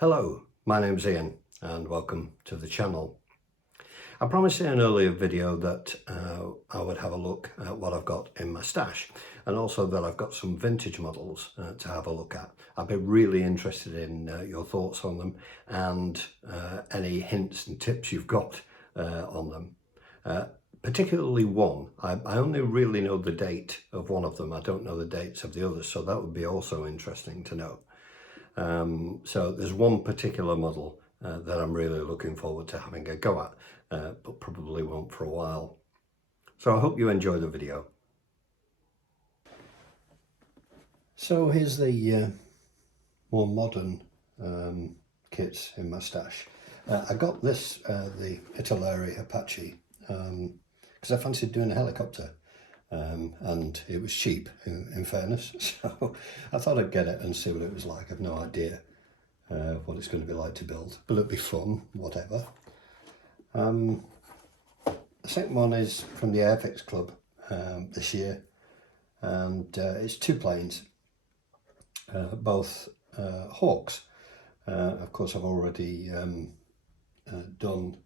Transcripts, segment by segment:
Hello, my name's Ian and welcome to the channel. I promised in an earlier video that I would have a look at what I've got in my stash, and also that I've got some vintage models to have a look at. I'd be really interested in your thoughts on them and any hints and tips you've got on them. Particularly one. I only really know the date of one of them. I don't know the dates of the others, so that would be also interesting to know. So there's one particular model that I'm really looking forward to having a go at, but probably won't for a while. So I hope you enjoy the video. So here's the more modern kits in my stash. I got this, the Italeri Apache, because I fancied doing a helicopter. And it was cheap in fairness, so I thought I'd get it and see what it was like. I've no idea what it's going to be like to build, but it'll be fun, whatever. The second one is from the Airfix Club this year, and it's two planes, both Hawks. Of course, I've already done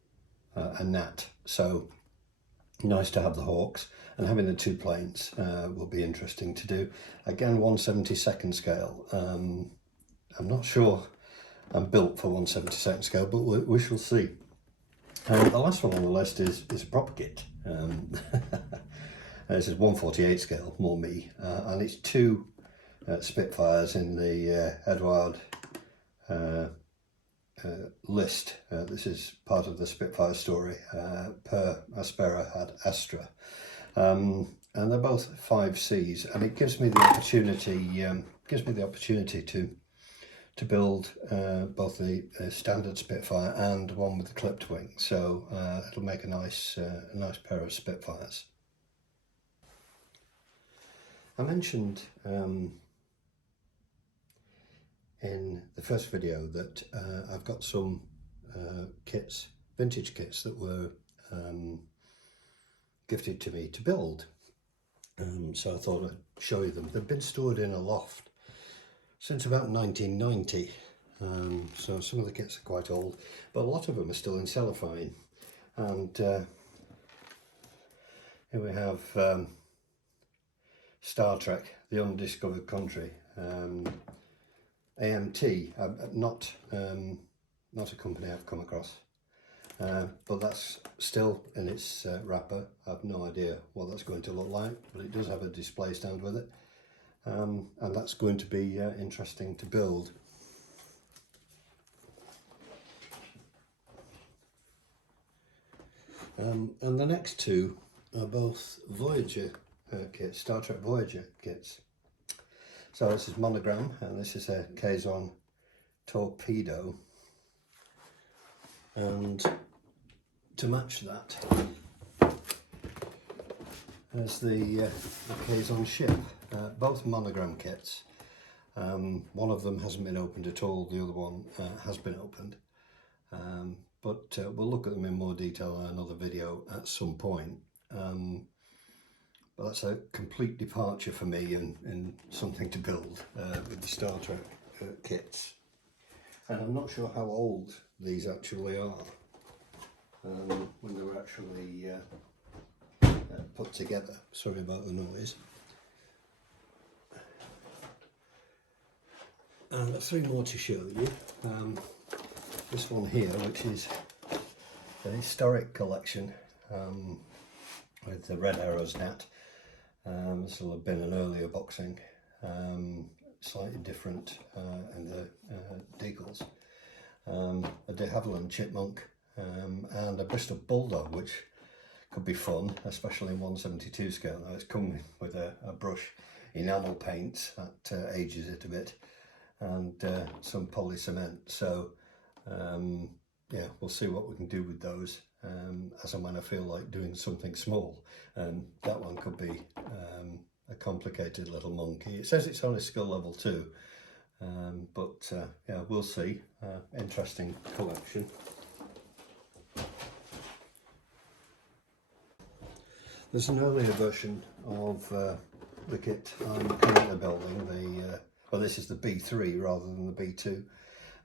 a Nat, so nice to have the Hawks, and having the two planes will be interesting to do. Again, 1/72nd scale. I'm not sure I'm built for 1/72nd scale, but we shall see. The last one on the list is a proper kit. This is 1/48 scale, more me, and it's two Spitfires in the Eduard list. This is part of the Spitfire story. Per Aspera had Astra, and they're both 5Cs, and it gives me the opportunity to build both the standard Spitfire and one with the clipped wing. So it'll make a nice pair of Spitfires. I mentioned in the first video that I've got some kits, vintage kits, that were gifted to me to build. So I thought I'd show you them. They've been stored in a loft since about 1990. So some of the kits are quite old, but a lot of them are still in cellophane. And here we have Star Trek, The Undiscovered Country. AMT, not a company I've come across, but that's still in its wrapper. I've no idea what that's going to look like, but it does have a display stand with it, and that's going to be interesting to build. And the next two are both Voyager kits, Star Trek Voyager kits. So this is Monogram, and this is a Kazon Torpedo, and to match that, there's the Kazon ship. Both Monogram kits. One of them hasn't been opened at all, the other one has been opened, but we'll look at them in more detail in another video at some point. But that's a complete departure for me and something to build with the Star Trek kits. And I'm not sure how old these actually are when they were actually put together. Sorry about the noise. And three more to show you. This one here, which is a historic collection with the Red Arrows Nat. This will have been an earlier boxing, slightly different in the decals. A de Havilland Chipmunk and a Bristol Bulldog, which could be fun, especially in 1/72 scale. Now it's come with a brush enamel paint that ages it a bit, and some poly cement. So yeah, we'll see what we can do with those as and when I feel like doing something small. That one could be a complicated little monkey. It says it's only skill level 2, but yeah, we'll see. Interesting collection. There's an earlier version of the kit I'm currently building. Well, this is the B3 rather than the B2.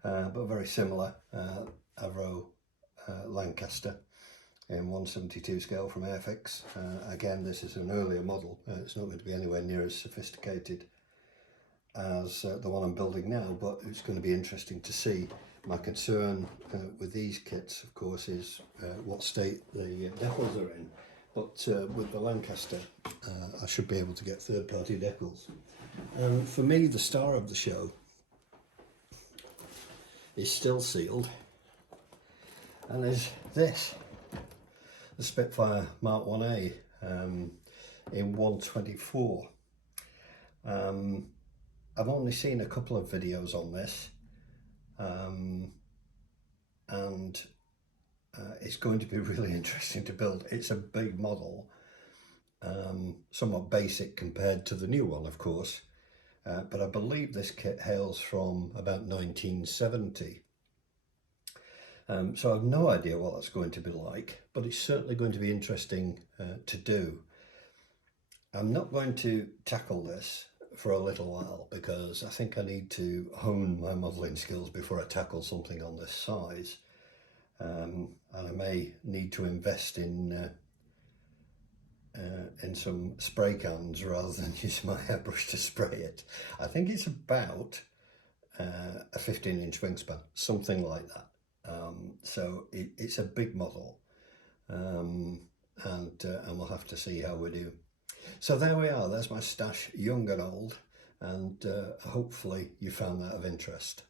but very similar. Avro Lancaster in 1/72 scale from Airfix. Again, this is an earlier model. It's not going to be anywhere near as sophisticated as the one I'm building now, but it's going to be interesting to see. My concern with these kits, of course, is what state the decals are in. But with the Lancaster, I should be able to get third-party decals. And for me, the star of the show is still sealed, and is this, the Spitfire Mark 1A in 1/24. I've only seen a couple of videos on this, and it's going to be really interesting to build. It's a big model, somewhat basic compared to the new one, of course, but I believe this kit hails from about 1970. So I've no idea what that's going to be like, but it's certainly going to be interesting to do. I'm not going to tackle this for a little while because I think I need to hone my modelling skills before I tackle something on this size. And I may need to invest in some spray cans rather than use my airbrush to spray it. I think it's about a 15-inch wingspan, something like that. So it's a big model, and we'll have to see how we do. So there we are, there's my stash, young and old, and hopefully you found that of interest.